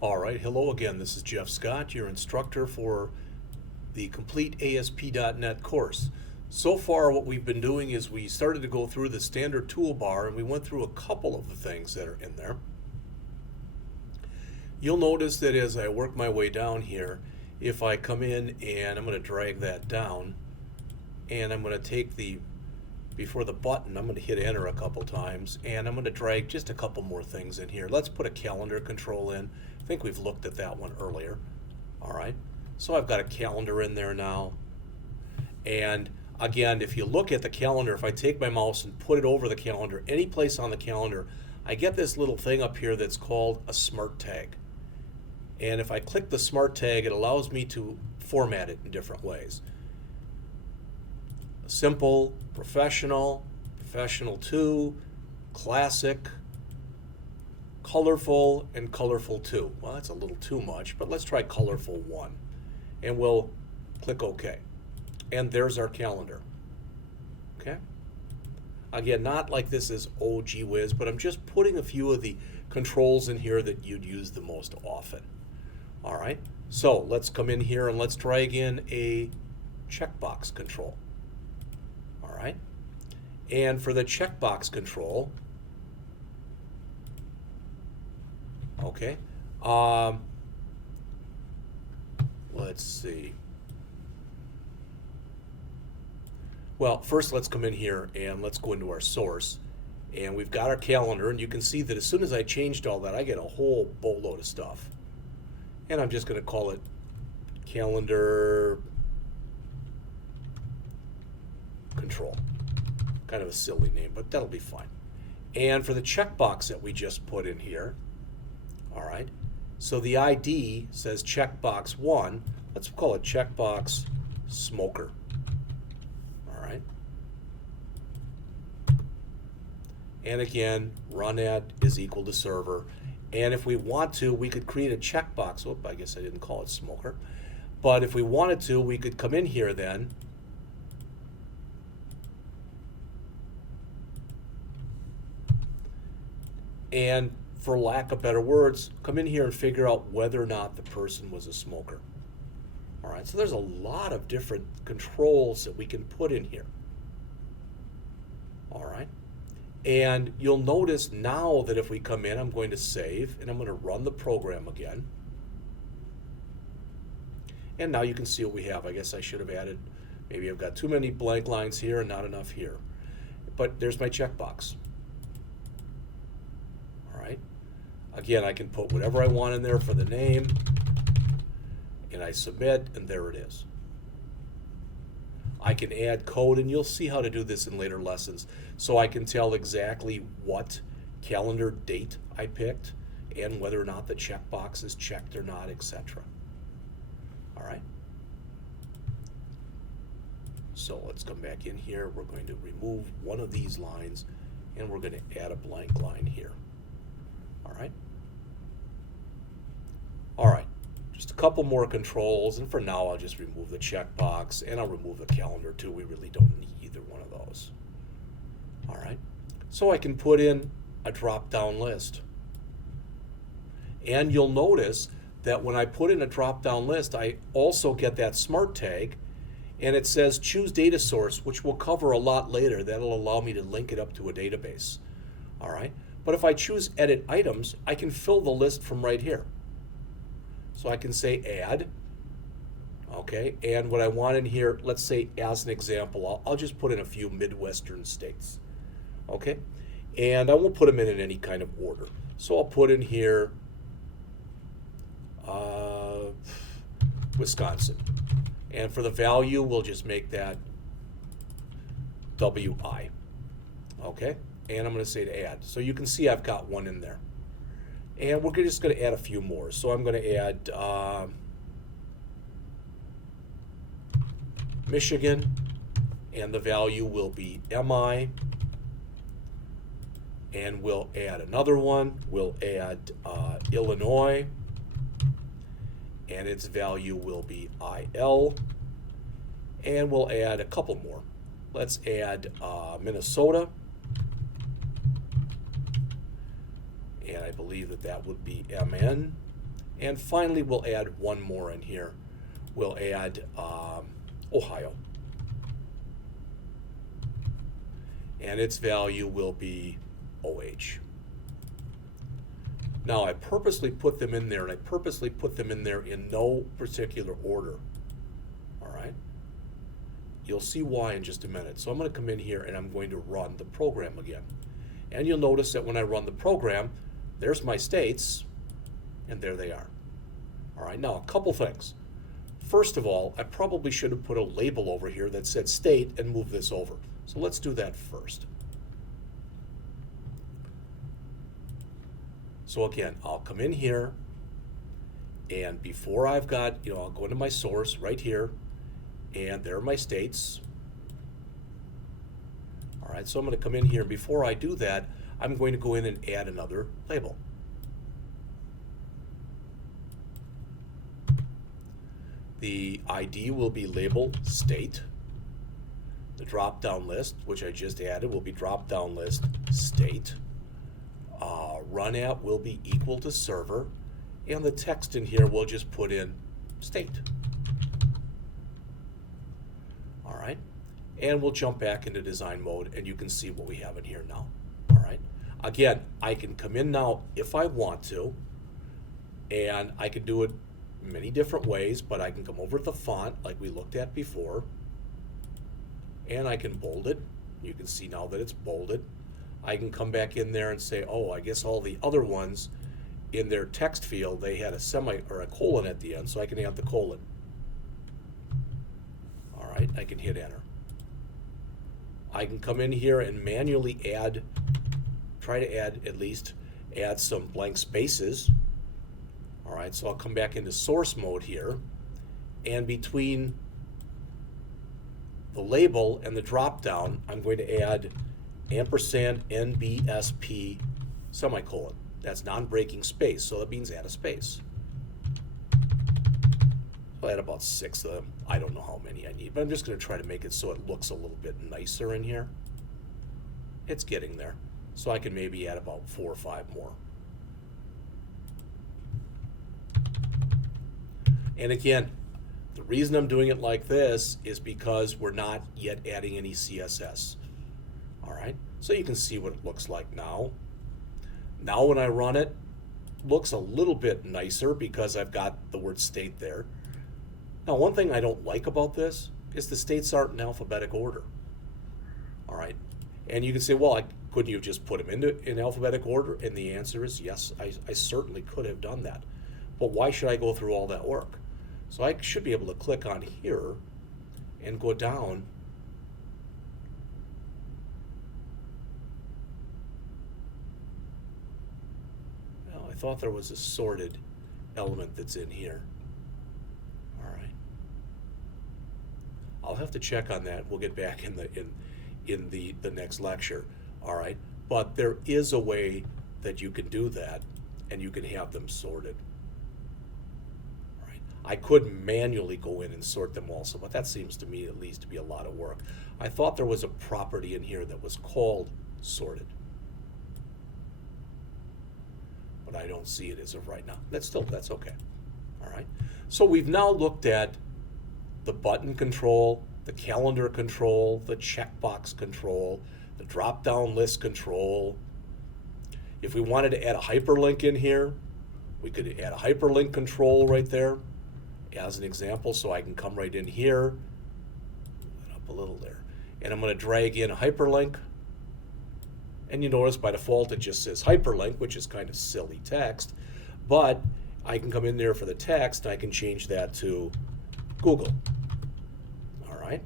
All right, hello again. This is Jeff Scott, your instructor for the Complete ASP.NET course. So far, what we've been doing is we started to go through the standard toolbar and we went through a couple of the things that are in there. You'll notice that as I work my way down here, if I come in and I'm going to drag that down and I'm going to take before the button, I'm going to hit enter a couple times and I'm going to drag just a couple more things in here. Let's put a calendar control in. I think we've looked at that one earlier. All right, so I've got a calendar in there now. And again, if you look at the calendar, if I take my mouse and put it over the calendar, any place on the calendar, I get this little thing up here that's called a smart tag. And if I click the smart tag, it allows me to format it in different ways. Simple, professional, professional 2, classic, colorful, and colorful 2. Well, that's a little too much, but let's try colorful 1. And we'll click OK. And there's our calendar. Okay? Again, not like this is oh gee whiz, but I'm just putting a few of the controls in here that you'd use the most often. All right, so let's come in here and let's try again a checkbox control. All right, and for the checkbox control, okay, let's see. Well, first let's come in here and let's go into our source. And we've got our calendar, and you can see that as soon as I changed all that, I get a whole boatload of stuff. And I'm just going to call it calendar control. Kind of a silly name, but that'll be fine. And for the checkbox that we just put in here, all right, so the ID says checkbox 1. Let's call it checkbox smoker. All right. And again, run at is equal to server. And if we want to, we could create a checkbox. Whoop, I guess I didn't call it smoker. But if we wanted to, we could come in here then. And for lack of better words, come in here and figure out whether or not the person was a smoker. All right, so there's a lot of different controls that we can put in here. All right. And you'll notice now that if we come in, I'm going to save and I'm going to run the program again. And now you can see what we have. I guess I should have added, maybe I've got too many blank lines here and not enough here. But there's my checkbox. All right. Again, I can put whatever I want in there for the name, and I submit, and there it is. I can add code, and you'll see how to do this in later lessons. So I can tell exactly what calendar date I picked and whether or not the checkbox is checked or not, etc. All right. So let's come back in here. We're going to remove one of these lines, and we're going to add a blank line here. All right. All right. Just a couple more controls, and for now I'll just remove the checkbox, and I'll remove the calendar too. We really don't need either one of those. All right, so I can put in a drop-down list. And you'll notice that when I put in a drop-down list, I also get that smart tag, and it says choose data source, which we'll cover a lot later. That'll allow me to link it up to a database. All right, but if I choose edit items, I can fill the list from right here. So I can say add, okay, and what I want in here, let's say as an example, I'll just put in a few Midwestern states, okay, and I won't put them in any kind of order. So I'll put in here Wisconsin, and for the value, we'll just make that WI, okay, and I'm going to say to add. So you can see I've got one in there. And we're just going to add a few more. So I'm going to add Michigan, and the value will be MI. And we'll add another one. We'll add Illinois, and its value will be IL. And we'll add a couple more. Let's add Minnesota. And I believe that would be MN. And finally, we'll add one more in here. We'll add Ohio. And its value will be OH. Now, I purposely put them in there, and I purposely put them in there in no particular order. All right? You'll see why in just a minute. So I'm going to come in here, and I'm going to run the program again. And you'll notice that when I run the program, there's my states, and there they are. All right, now a couple things. First of all, I probably should have put a label over here that said state and moved this over. So let's do that first. So again, I'll come in here, and before I've got, I'll go into my source right here, and there are my states. All right, so I'm going to come in here, and before I do that, I'm going to go in and add another label. The ID will be label state. The drop-down list, which I just added, will be drop-down list state. Run at will be equal to server, and the text in here we'll just put in state. All right, and we'll jump back into design mode, and you can see what we have in here now. All right, again, I can come in now if I want to, and I can do it many different ways, but I can come over to the font like we looked at before, and I can bold it. You can see now that it's bolded. I can come back in there and say, oh, I guess all the other ones in their text field, they had a semi or a colon at the end, so I can add the colon. All right, I can hit enter. I can come in here and manually add, try to add at least, add some blank spaces. All right, so I'll come back into source mode here, and between the label and the drop down, I'm going to add ampersand NBSP semicolon. That's non-breaking space, so that means add a space. I'll add about 6 of them. I don't know how many I need, but I'm just going to try to make it so it looks a little bit nicer in here. It's getting there, so I can maybe add about 4 or 5 more. And again, the reason I'm doing it like this is because we're not yet adding any CSS. All right, so you can see what it looks like now. Now when I run it, looks a little bit nicer because I've got the word state there. Now, one thing I don't like about this is the states aren't in alphabetic order. All right, and you can say, well, couldn't you just put them in alphabetic order? And the answer is yes, I certainly could have done that. But why should I go through all that work? So I should be able to click on here and go down. Well, I thought there was a sorted element that's in here. All right. I'll have to check on that. We'll get back in the next lecture. All right. But there is a way that you can do that, and you can have them sorted. I could manually go in and sort them also, but that seems to me at least to be a lot of work. I thought there was a property in here that was called sorted, but I don't see it as of right now. That's okay. All right. So we've now looked at the button control, the calendar control, the checkbox control, the drop-down list control. If we wanted to add a hyperlink in here, we could add a hyperlink control right there as an example, so I can come right in here, up a little there, and I'm going to drag in a hyperlink, and you notice by default it just says hyperlink, which is kind of silly text, but I can come in there for the text, and I can change that to Google. All right,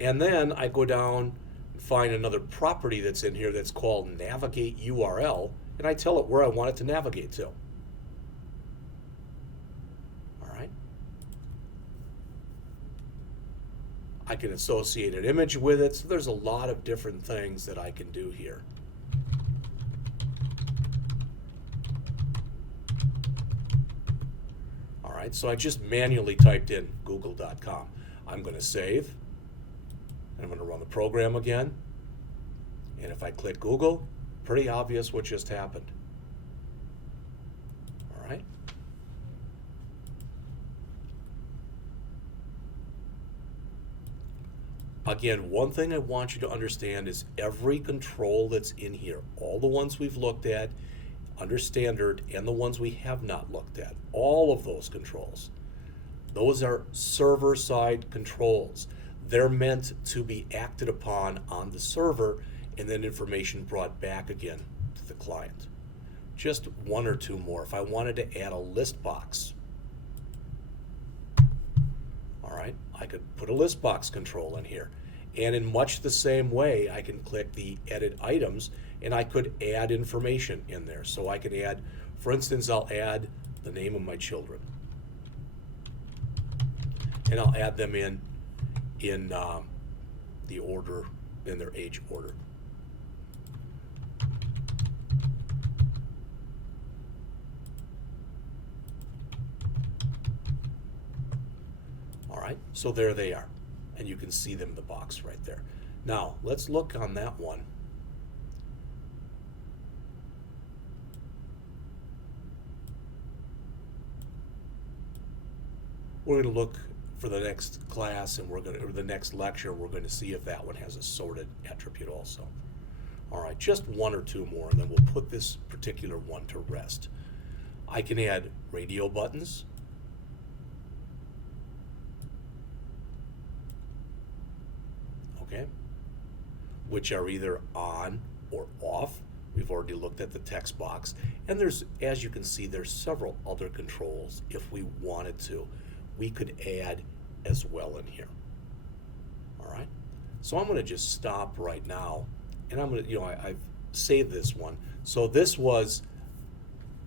and then I go down and find another property that's in here that's called navigate URL, and I tell it where I want it to navigate to. I can associate an image with it, so there's a lot of different things that I can do here. All right, so I just manually typed in google.com. I'm going to save, and I'm going to run the program again, and if I click Google, pretty obvious what just happened. All right, Again, one thing I want you to understand is every control that's in here, all the ones we've looked at under standard and the ones we have not looked at, all of those controls, those are server-side controls. They're meant to be acted upon on the server and then information brought back again to the client. Just one or two more. If I wanted to add a list box, all right, I could put a list box control in here. And in much the same way, I can click the edit items and I could add information in there. So I could add, for instance, I'll add the name of my children. And I'll add them in the order, in their age order. All right, so there they are. And you can see them in the box right there. Now, let's look on that one. We're going to look for the next class, and or the next lecture, we're going to see if that one has a sorted attribute also. All right, just one or two more, and then we'll put this particular one to rest. I can add radio buttons. Okay, which are either on or off. We've already looked at the text box, and there's, as you can see, there's several other controls. If we wanted to, we could add as well in here. All right, so I'm going to just stop right now, and I'm going to, I've saved this one. So this was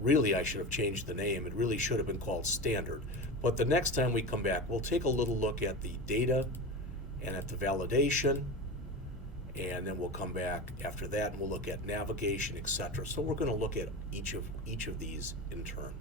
really, I should have changed the name. It really should have been called standard. But the next time we come back, we'll take a little look at the data and at the validation, and then we'll come back after that and we'll look at navigation, etc. So we're going to look at each of these in turn.